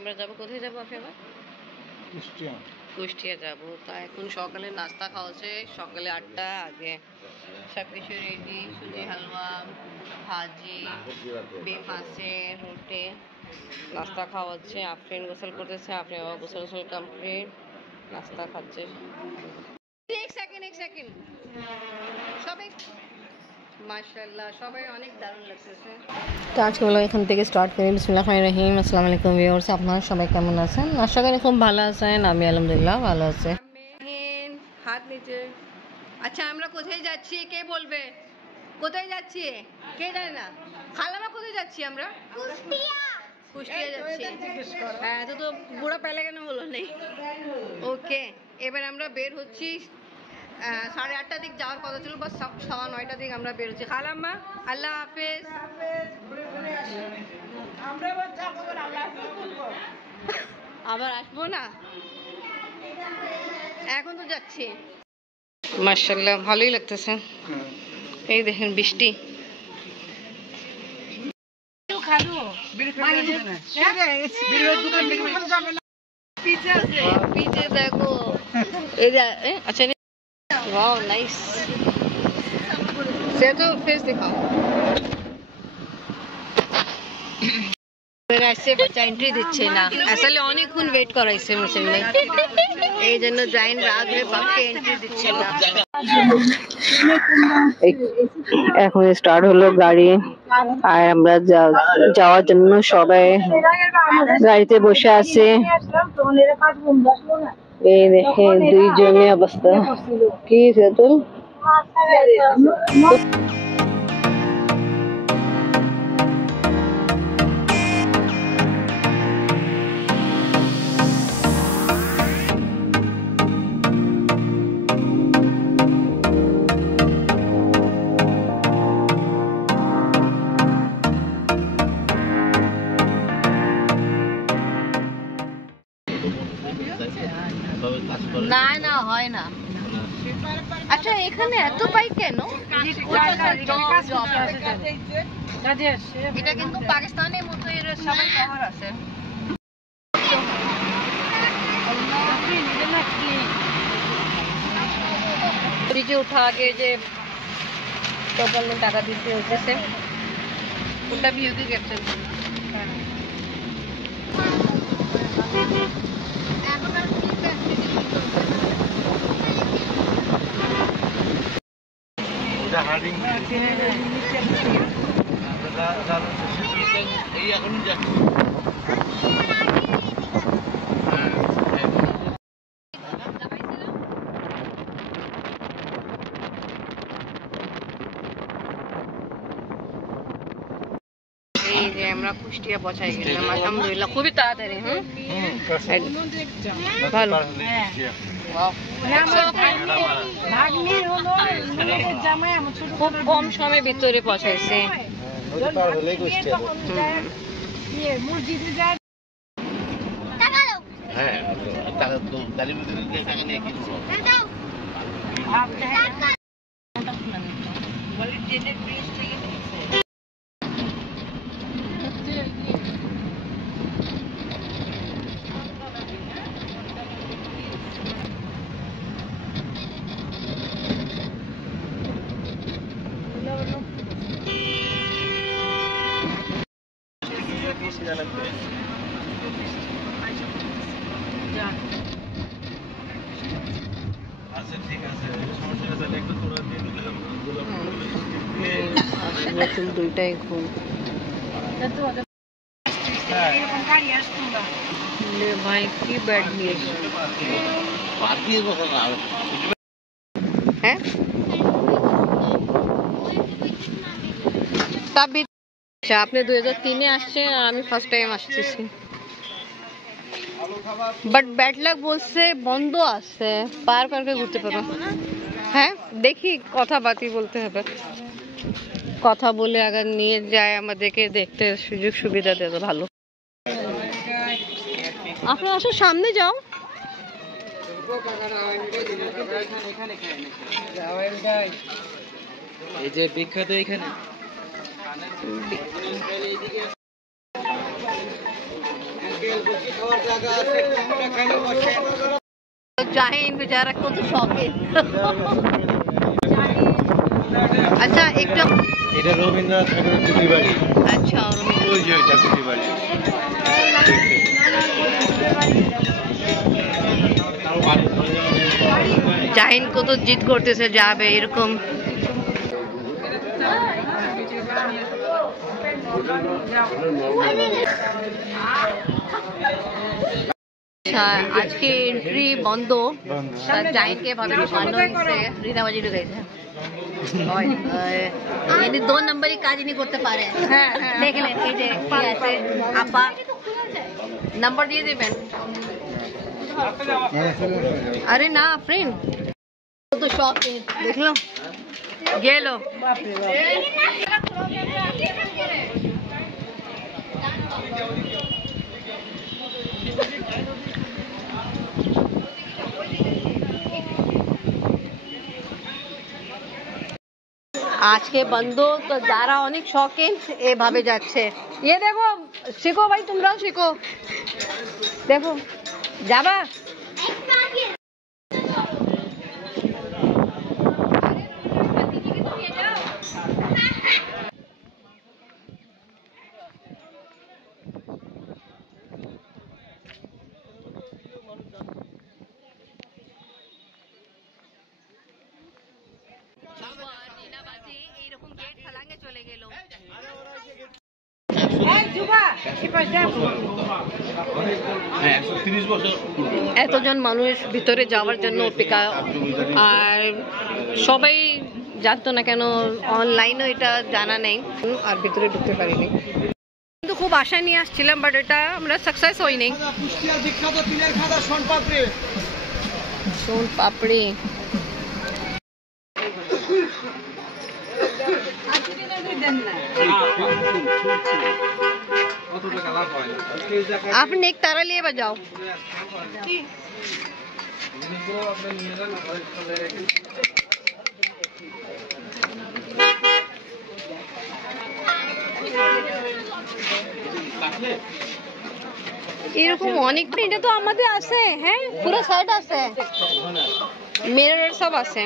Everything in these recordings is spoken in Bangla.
আমরা যাবো কোথায় যাবো আপনি আবার? কুষ্টিয়া যাবো। তা এখন সকালে নাস্তা খাওয়া হচ্ছে, সকালে 8টা আগে সব কিছু রেডি। সুজি হালুয়া, ভাজি, বিফ আছে, রুটি, নাস্তা খাওয়া হচ্ছে। আফরিন গোসল করতেছে, আপনি আবার গোসল কমপ্লিট, নাস্তা খাচ্ছে। এক সেকেন্ড সবাই মাশাআল্লাহ, সবাই অনেক দারুণ লাগতেছে। তো আজকে বললাম এখান থেকে স্টার্ট করি। বিসমিল্লাহির রহিম। আসসালামু আলাইকুম ভিউয়ার্স, আপনারা সবাই কেমন আছেন? আশা করি খুব ভালো আছেন। আমি আলহামদুলিল্লাহ ভালো আছি। হাত নিচে। আচ্ছা, আমরা কোথায় যাচ্ছি কে বলবে? কোথায় যাচ্ছি কে জানে না? খালামা কোথায় যাচ্ছি আমরা? কুষ্টিয়া যাচ্ছি। হ্যাঁ, তো বুড়া পেলে কেন বলো নেই? ওকে, এবার আমরা বের হচ্ছি। 8:30টার দিক যাওয়ার কথা ছিল, বা 9:15 দিক আমরা বের হচ্ছি। খালাম্মা আল্লাহ হাফেজ। আবার আসবো না, এখন তো যাচ্ছি। মাশাআল্লাহ ভালোই লাগতেছে। এই দেখেন বৃষ্টি। পিছে দেখো, এই যে আচ্ছা, वाओ नाइस। से तो फेस दिखाओ। ऐसे बच्चा एंट्री দিচ্ছে না, আসলে অনেকক্ষণ ওয়েট করাইছে মুসলিম। এই জন্য জাইন রাত হয়ে বাপকে এন্ট্রি দিচ্ছে না। এখন স্টার্ট হলো গাড়ি, আর আমরা যাওয়ার জন্য সবাই গাড়িতে বসে আছে। এই দেখেন দুইজনের অবস্থা কি সেতুল। না না হয় না। আচ্ছা, এখানে এত বাইক কেন? এটা কিন্তু পাকিস্তানের মতো এর সবাই শহর আছে। ব্রিজে ওঠা আগে যে গভর্নমেন্ট টাকা দিতে হচ্ছে, ওটা ভিউকে ক্যাপচার করে। এই যে আমরা কুষ্টিয়া পৌঁছাই গেলাম আলহামদুলিল্লাহ, খুবই তাড়াতাড়ি। ভালো। খুব কম সময়ের ভিতরে পৌঁছাইছে। দুইটাই ঘুম। ভাই কি ব্যাড নিউজ। হ্যাঁ, আপনি 2003-এ আসছেন, আমি ফার্স্ট টাইম আসতেছি। বাট ব্যাড লাক বলছে বন্ধ আছে, পার্ক পার্কে ঘুরতে পারো। হ্যাঁ দেখি, কথাবার্তা বলতে হবে, কথা বলে আগে নিয়ে যায় আমাদেরকে দেখতে, সুযোগ সুবিধা দেবে ভালো। আপনার আসো, সামনে যাও। এই যে বিখ্যাত এখানে জাহিন বেচারা কত শখে। আচ্ছা একটু এটা রবীন্দ্রনাথ ঠাকুরের কুটি বাড়ি। আচ্ছা ওই যে ওইটা কুটি বাড়ি। জাহিন কত জিদ করতেছে যাবে এরকম। আজকে এন্ট্রি বন্ধ, জাহিনকে ভাবে मानो से रीनाबाजी ঢুকাইছে। यानी 2 নম্বরই কাজ ইনি করতে পারে। হ্যাঁ দেখলেন এই যে কি আছে আপা নাম্বার দিয়ে দিবেন। अरे ना फ्रेंड तो शॉप है देख लो गेलो बाप रे আজকে বন্ধ তো যারা অনেক শৌখিন এভাবে যাচ্ছে। ये देखो শিখো ভাই তোমরাও শিখো দেখো যাবা এইরকম গেট ফালাঙ্গে চলে গেল। এতজন মানুষ ভিতরে যাওয়ার জন্য অপেক্ষা, আর সবাই জানতো না কেন অনলাইনও এটা জানা নেই আর ভিতরে ঢুকতে পারিনি। কিন্তু খুব আশা নিয়ে আসছিলাম বাট এটা আমরা সাকসেস হইনি। সোন পাপড়ি आप एक तारा लिए बजाओ। এরকম অনেক এটা তো আমাদের আছে। হ্যাঁ পুরো সাইড আছে, মিরর সব আছে।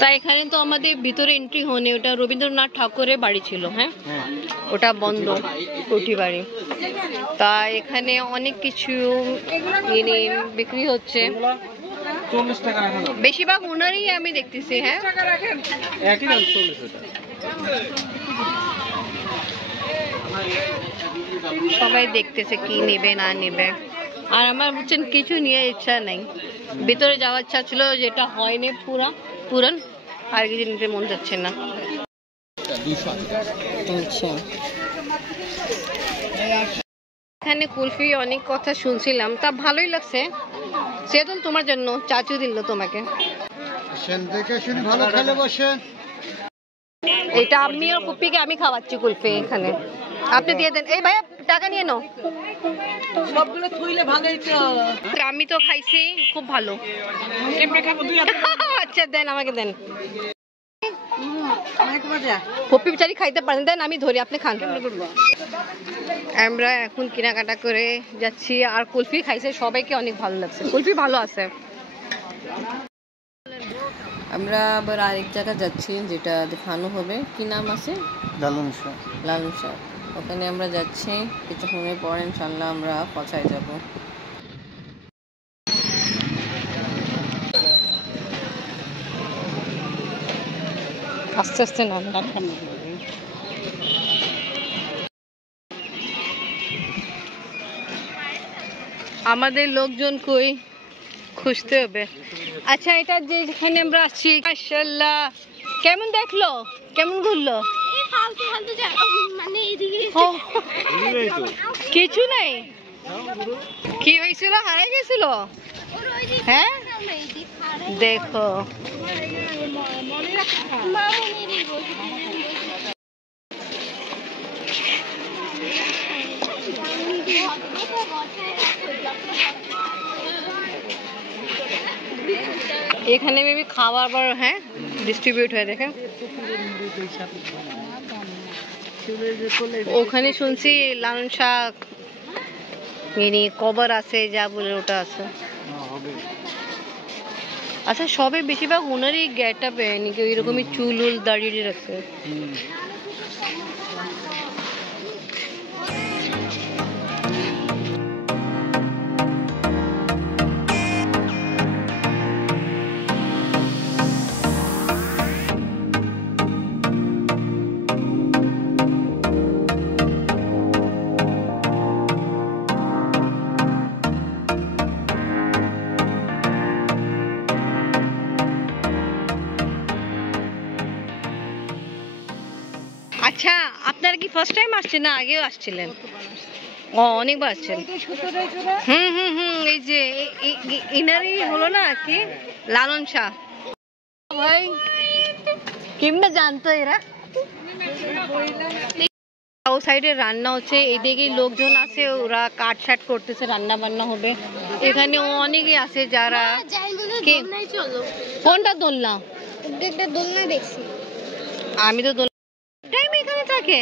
তা এখানে তো আমাদের ভিতরে এন্ট্রি হয়নি, ওটা রবীন্দ্রনাথ ঠাকুরের বাড়ি ছিল। হ্যাঁ ওটা বন্ধ কুটি বাড়ি। তা এখানে অনেক কিছু বিক্রি হচ্ছে, বেশিরভাগ ওনারই আমি দেখতেছি। হ্যাঁ সবাই দেখতেছে কি নেবে না নেবে, আর আমার বুঝছেন কিছু নিয়ে ইচ্ছা নেই। ভিতরে যাওয়ার ইচ্ছা ছিল যেটা হয়নি পুরান, আর কিছু নিতে মন যাচ্ছে না। আচ্ছা এখানে কুলফি অনেক কথা শুনছিলাম, তা ভালোই লাগছে। সেতুল তোমার জন্য চাচু দিল তোমাকে। ভালো খেলে বসেন। এটা আমি আর কুপ্পিকে আমি খাওয়াচ্ছি কুলফি এখানে, আপনি দিয়ে দেন। এই ভাইয়া টাকা নিয়ে নাও। সবগুলো থইলে ভালোই তো। আমি তো খাইছি খুব ভালো। আচ্ছা দেন আমাকে দেন। পপ্পি বেচারি খাইতে পারেন, দেন আমি ধরি আপনি খান। আমরা এখন কেনাকাটা করে যাচ্ছি, আর কুলফি খাইছে সবাইকে অনেক ভালো লাগছে, কুলফি ভালো আছে। আমরা আবার আরেক জায়গা যাচ্ছি যেটা দেখানো হবে, কি নাম আছে লালন শাহ। ওখানে আমরা যাচ্ছি, কিছুক্ষণের পর ইনশাল্লাহ আমরা পৌঁছায় যাব। আস্তে আস্তে নাম আমাদের লোকজন কই খুঁজতে হবে। আচ্ছা এটা যেখানে আমরা আসছি মাশাআল্লাহ, কেমন দেখলো, কেমন ঘুরলো? কিছু নাই, কি হয়েছিল, হারাই গেছিল। হ্যাঁ দেখো এখানে মেবি খাবার বার হ্যাঁ ডিস্ট্রিবিউট হয় দেখেন। ওখানে শুনছি লালন শাক কভার আছে যা বলে ওটা আছে। আচ্ছা সবে বেশিরভাগ ওনারই গেট আপে কেউ এরকমই চুল উল দাঁড়িয়ে রাখছে। আচ্ছা আপনারা কি ফার্স্ট টাইম আসছেন না আগেও আসছিলেন? ও অনেকবার আসছেন। এই যে ইনারই হলো না কি লালন শাহ ভাই কেমনে জানতো এরা? ও সাইডে রান্না হচ্ছে, এদিকে লোকজন আছে ওরা কাট শাট করতেছে, রান্না বান্না হবে। এখানে অনেকে আছে যারা কোনটা দোলনা দেখছি আমি তো দোলনা টাইম এখানে থাকে।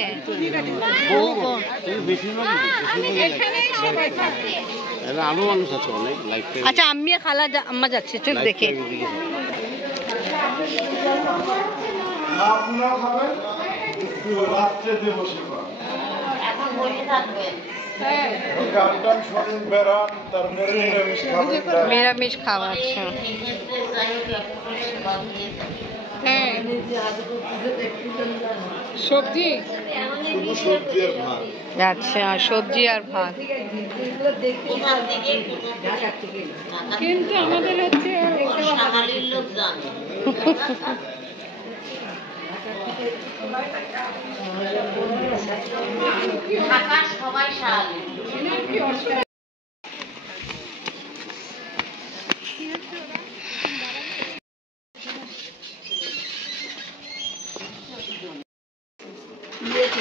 আচ্ছা আমি খালা আম্মা যাচ্ছে চল দেখে। নিরামিষ খাওয়া আচ্ছা। সবজি আচ্ছা সবজি আর ভাত। কিন্তু আমাদের হচ্ছে সবাই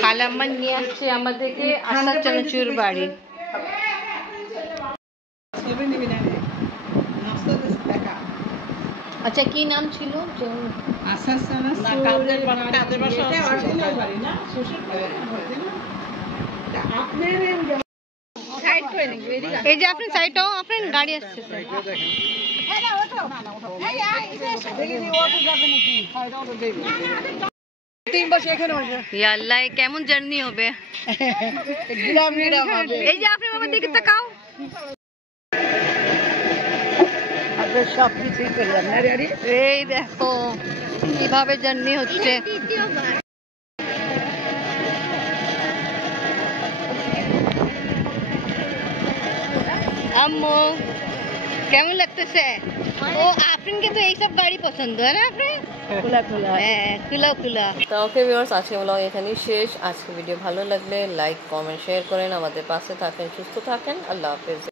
খালাম্মা নিয়ে আসছে আমাদেরকে আসাদ চানাচুর বাড়ি। আচ্ছা কি নাম ছিল? এই যে আপনি সাইডটাও আপনার গাড়ি আসছে কেমন জার্নি হবে? এই যে আপনি বাবার দিকে তাকাও। এই দেখো কিভাবে জার্নি হচ্ছে। আম্মু কেমন লাগতেছে? ও আপনাকে তো এইসব গাড়ি পছন্দ হয় না আপনার? খুলা তো ওকে ভিউয়ার্স আজকে ব্লগ এখানেই শেষ। আজকে ভিডিও ভালো লাগলে লাইক কমেন্ট শেয়ার করেন, আমাদের পাশে থাকেন, সুস্থ থাকেন। আল্লাহ হাফেজ।